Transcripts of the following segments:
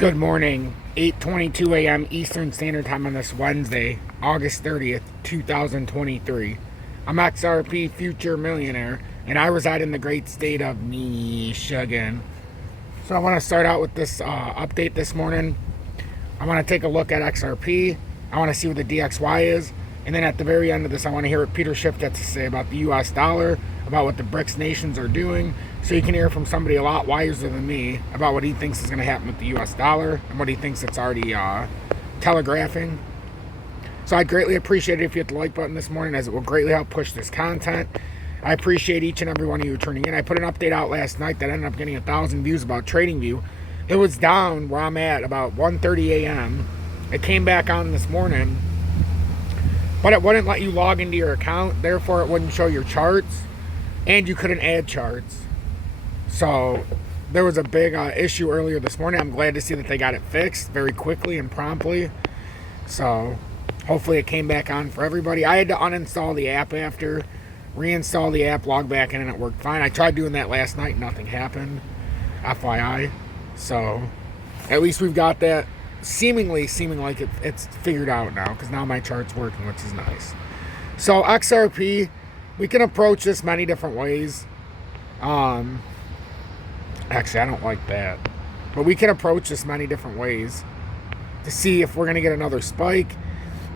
Good morning, 8:22 a.m. Eastern Standard Time on this Wednesday, August 30th, 2023. I'm XRP Future Millionaire, and I reside in the great state of Michigan. So I want to start out with this update this morning. I want to take a look at XRP. I want to see what the DXY is. And then at the very end of this, I want to hear what Peter Schiff gets to say about the US dollar, about what the BRICS nations are doing, so you can hear from somebody a lot wiser than me about what he thinks is going to happen with the US dollar and what he thinks it's already telegraphing. So I'd greatly appreciate it if you hit the like button this morning, as it will greatly help push this content. I appreciate each and every one of you tuning in. I put an update out last night that ended up getting 1,000 views about TradingView. It was down where I'm at about 1:30 a.m. It came back on this morning, but it wouldn't let you log into your account. Therefore, it wouldn't show your charts, and you couldn't add charts. So there was a big issue earlier this morning. I'm glad to see that they got it fixed very quickly and promptly. So hopefully it came back on for everybody. I had to uninstall the app after, reinstall the app, log back in, and it worked fine. I tried doing that last night. Nothing happened. FYI. So at least we've got that seeming like it's figured out now, because now my chart's working, which is nice. So XRP, we can approach this many different ways. Actually, I don't like that, but we can approach this many different ways to see if we're going to get another spike.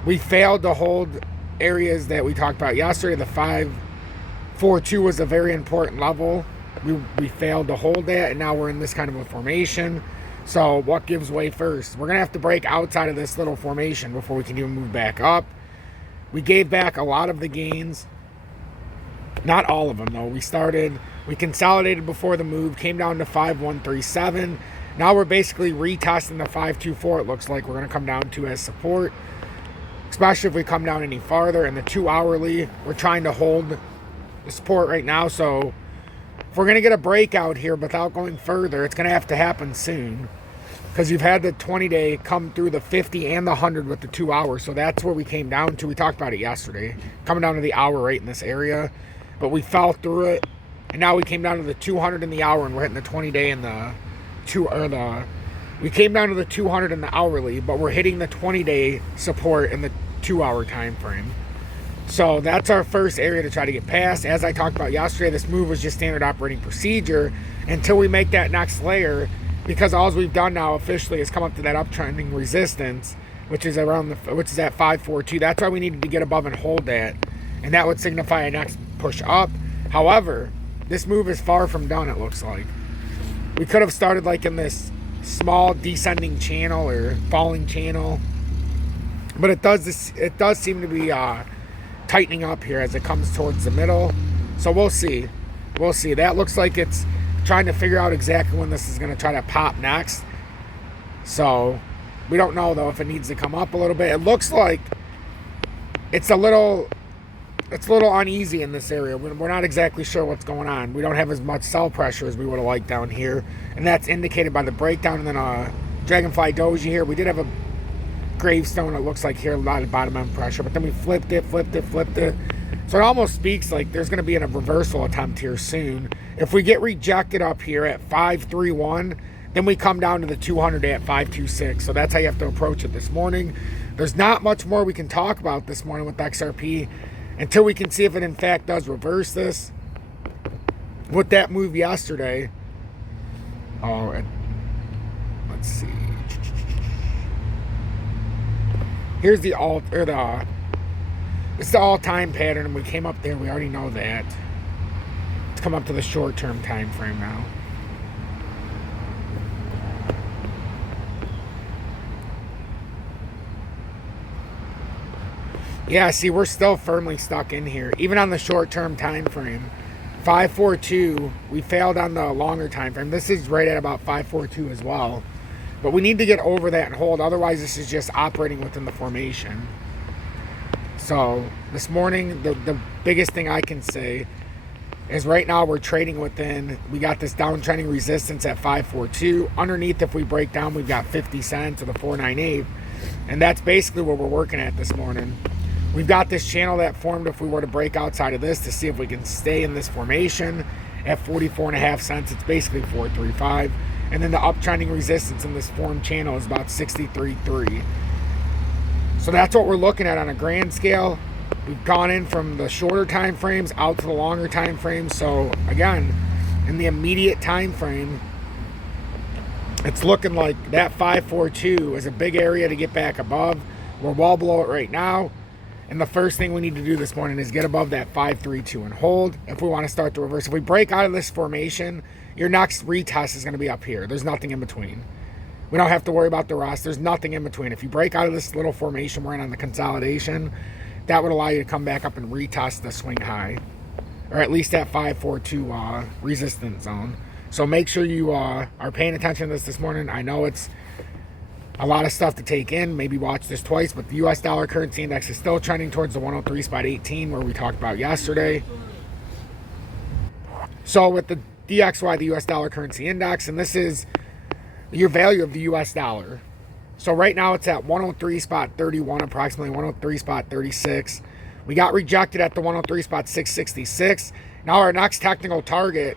We failed to hold areas that we talked about yesterday. The 542 was a very important level. We failed to hold that, and now we're in this kind of a formation. So what gives way first? We're going to have to break outside of this little formation before we can even move back up. We gave back a lot of the gains. Not all of them, though. We consolidated before the move, came down to 5137. Now we're basically retesting the 524. It looks like we're going to come down to as support, especially if we come down any farther. And the 2 hourly, we're trying to hold the support right now. So if we're going to get a breakout here without going further, it's going to have to happen soon, because you've had the 20-day come through the 50 and the 100 with the 2 hours. So that's where we came down to. We talked about it yesterday, coming down to the hour right in this area, but we fell through it. And now we came down to the 200 in the hour, and we're hitting the 20-day and we came down to the 200 in the hourly, but we're hitting the 20-day support in the 2-hour time frame. So that's our first area to try to get past. As I talked about yesterday, this move was just standard operating procedure until we make that next layer, because all we've done now officially is come up to that uptrending resistance, which is at 542. That's why we needed to get above and hold that, and that would signify a next push up. However, this move is far from done, it looks like. We could have started like in this small descending channel or falling channel, but it does seem to be tightening up here as it comes towards the middle. So we'll see. That looks like it's trying to figure out exactly when this is going to try to pop next. So we don't know, though, if it needs to come up a little bit. It looks like it's a little uneasy in this area. We're not exactly sure what's going on. We don't have as much sell pressure as we would have liked down here, and that's indicated by the breakdown. And then Dragonfly Doji here. We did have a gravestone, it looks like, here, a lot of bottom end pressure, but then we flipped it. So it almost speaks like there's going to be a reversal attempt here soon. If we get rejected up here at 531, then we come down to the 200 at 526. So that's how you have to approach it this morning. There's not much more we can talk about this morning with XRP until we can see if it in fact does reverse this. With that move yesterday, let's see. Here's the it's the all-time pattern, and we came up there. We already know that. Let's come up to the short-term time frame now. Yeah, see, we're still firmly stuck in here, even on the short-term time frame. 542, we failed on the longer time frame. This is right at about 542 as well. But we need to get over that and hold. Otherwise, this is just operating within the formation. So this morning, the biggest thing I can say is right now we're trading within. We got this downtrending resistance at 542. Underneath, if we break down, we've got 50 cents or the 498. And that's basically what we're working at this morning. We've got this channel that formed if we were to break outside of this to see if we can stay in this formation at 44.5 cents. It's basically 435. And then the uptrending resistance in this form channel is about 63.3. So that's what we're looking at on a grand scale. We've gone in from the shorter time frames out to the longer time frames. So again, in the immediate time frame, it's looking like that 542 is a big area to get back above. We're well below it right now. And the first thing we need to do this morning is get above that 532 and hold if we want to start to reverse. If we break out of this formation, your next retest is going to be up here. There's nothing in between. We don't have to worry about the rest. There's nothing in between. If you break out of this little formation we're in on the consolidation, that would allow you to come back up and retest the swing high, or at least that 542 resistance zone. So make sure you are paying attention to this morning. I know it's a lot of stuff to take in. Maybe watch this twice, but the U.S. dollar currency index is still trending towards the 103.18 where we talked about yesterday. So with the DXY, the U.S. dollar currency index, and this is your value of the U.S. dollar. So right now it's at 103.31, approximately 103.36. We got rejected at the 103.666. Now our next technical target,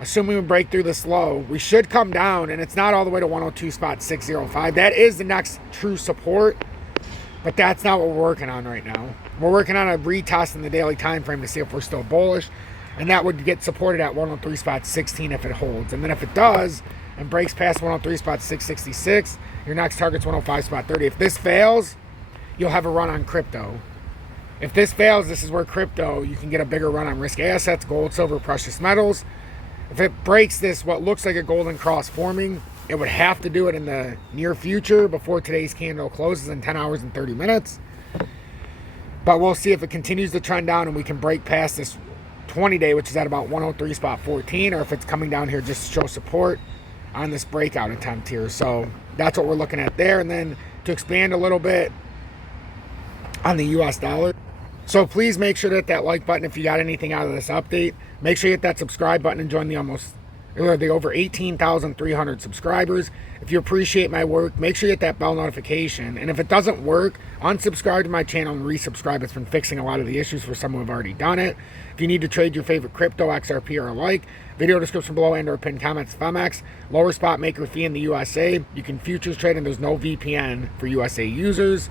assuming we break through this low, we should come down, and it's not all the way to 102.605. That is the next true support, but that's not what we're working on right now. We're working on a retest in the daily time frame to see if we're still bullish, and that would get supported at 103.16 if it holds. And then if it does and breaks past 103.666, your next target's 105.30. If this fails, you'll have a run on crypto. If this fails, this is where crypto, you can get a bigger run on risk assets, gold, silver, precious metals. If it breaks this, what looks like a golden cross forming, it would have to do it in the near future before today's candle closes in 10 hours and 30 minutes. But we'll see if it continues to trend down and we can break past this 20-day, which is at about 103.14, or if it's coming down here just to show support on this breakout attempt here. So that's what we're looking at there. And then to expand a little bit on the U.S. dollar. So please make sure to hit that like button if you got anything out of this update. Make sure you hit that subscribe button and join the over 18,300 subscribers. If you appreciate my work, make sure you hit that bell notification. And if it doesn't work, unsubscribe to my channel and resubscribe. It's been fixing a lot of the issues for some who have already done it. If you need to trade your favorite crypto, XRP, or alike, video description below and or pinned comments, FEMX, lower spot maker fee in the USA. You can futures trade and there's no VPN for USA users.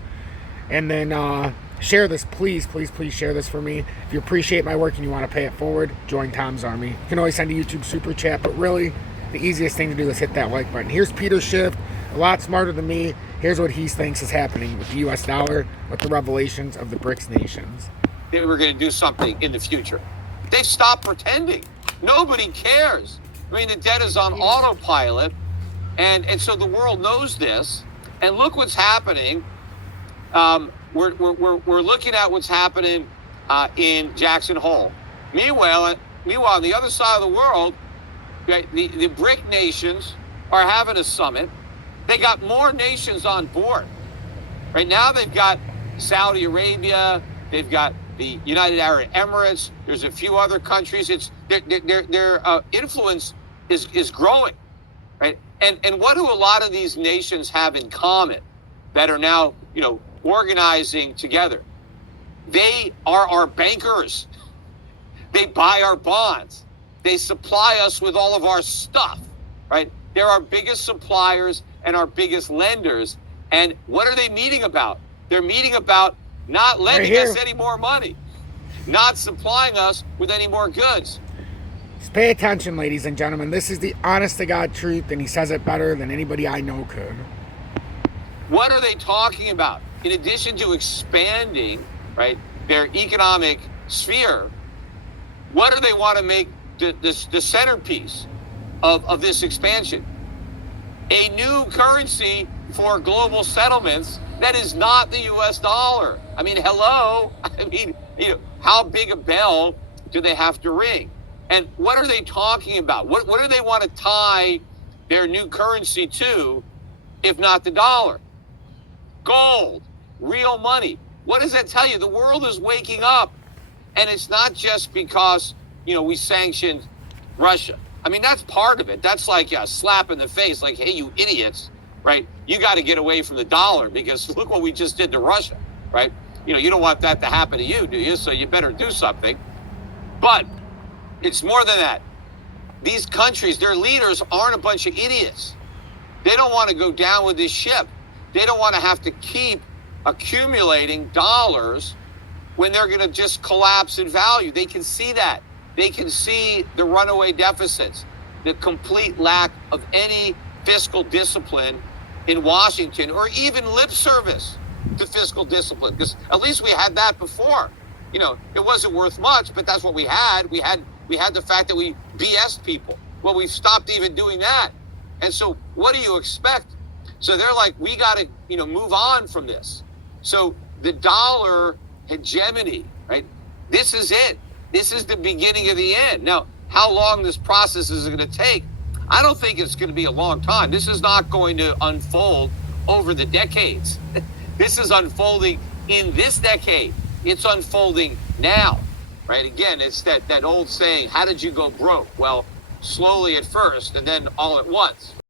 And then share this, please share this for me. If you appreciate my work and you want to pay it forward, join Tom's Army. You can always send a YouTube super chat, but really the easiest thing to do is hit that like button. Here's Peter Schiff, a lot smarter than me. Here's what he thinks is happening with the U.S. dollar, with the revelations of the BRICS nations. They were going to do something in the future. They stopped pretending. Nobody cares. I mean, the debt is on autopilot, and so the world knows this. And look what's happening. We're looking at what's happening in Jackson Hole. Meanwhile, on the other side of the world, the BRIC nations are having a summit. They got more nations on board. Right now, they've got Saudi Arabia. They've got the United Arab Emirates. There's a few other countries. Their influence is growing, right? And what do a lot of these nations have in common that are now, organizing together? They are our bankers. They buy our bonds. They supply us with all of our stuff, right? They're our biggest suppliers and our biggest lenders. And what are they meeting about? They're meeting about not lending us any more money, not supplying us with any more goods. Just pay attention, ladies and gentlemen. This is the honest to God truth, and he says it better than anybody I know could. What are they talking about? In addition to expanding, right, their economic sphere, what do they want to make the centerpiece of this expansion? A new currency for global settlements that is not the U.S. dollar. I mean, hello. I mean, how big a bell do they have to ring? And what are they talking about? What do they want to tie their new currency to, if not the dollar? Gold, real money. What does that tell you? The world is waking up. And it's not just because, we sanctioned Russia. I mean, that's part of it. That's like a slap in the face, like, hey, you idiots, right? You got to get away from the dollar because look what we just did to Russia, right? You don't want that to happen to you, do you? So you better do something. But it's more than that. these countries, their leaders aren't a bunch of idiots. They don't want to go down with this ship. They don't want to have to keep accumulating dollars when they're going to just collapse in value. They can see that. They can see the runaway deficits, the complete lack of any fiscal discipline in Washington, or even lip service to fiscal discipline, because at least we had that before. You know, it wasn't worth much, but that's what we had. We had the fact that we BS'd people. Well, we've stopped even doing that. And so what do you expect? So they're like, we got to, move on from this. So the dollar hegemony, right? This is it. This is the beginning of the end. Now, how long this process is going to take? I don't think it's going to be a long time. This is not going to unfold over the decades. This is unfolding in this decade. It's unfolding now, right? Again, it's that old saying, how did you go broke? Well, slowly at first and then all at once.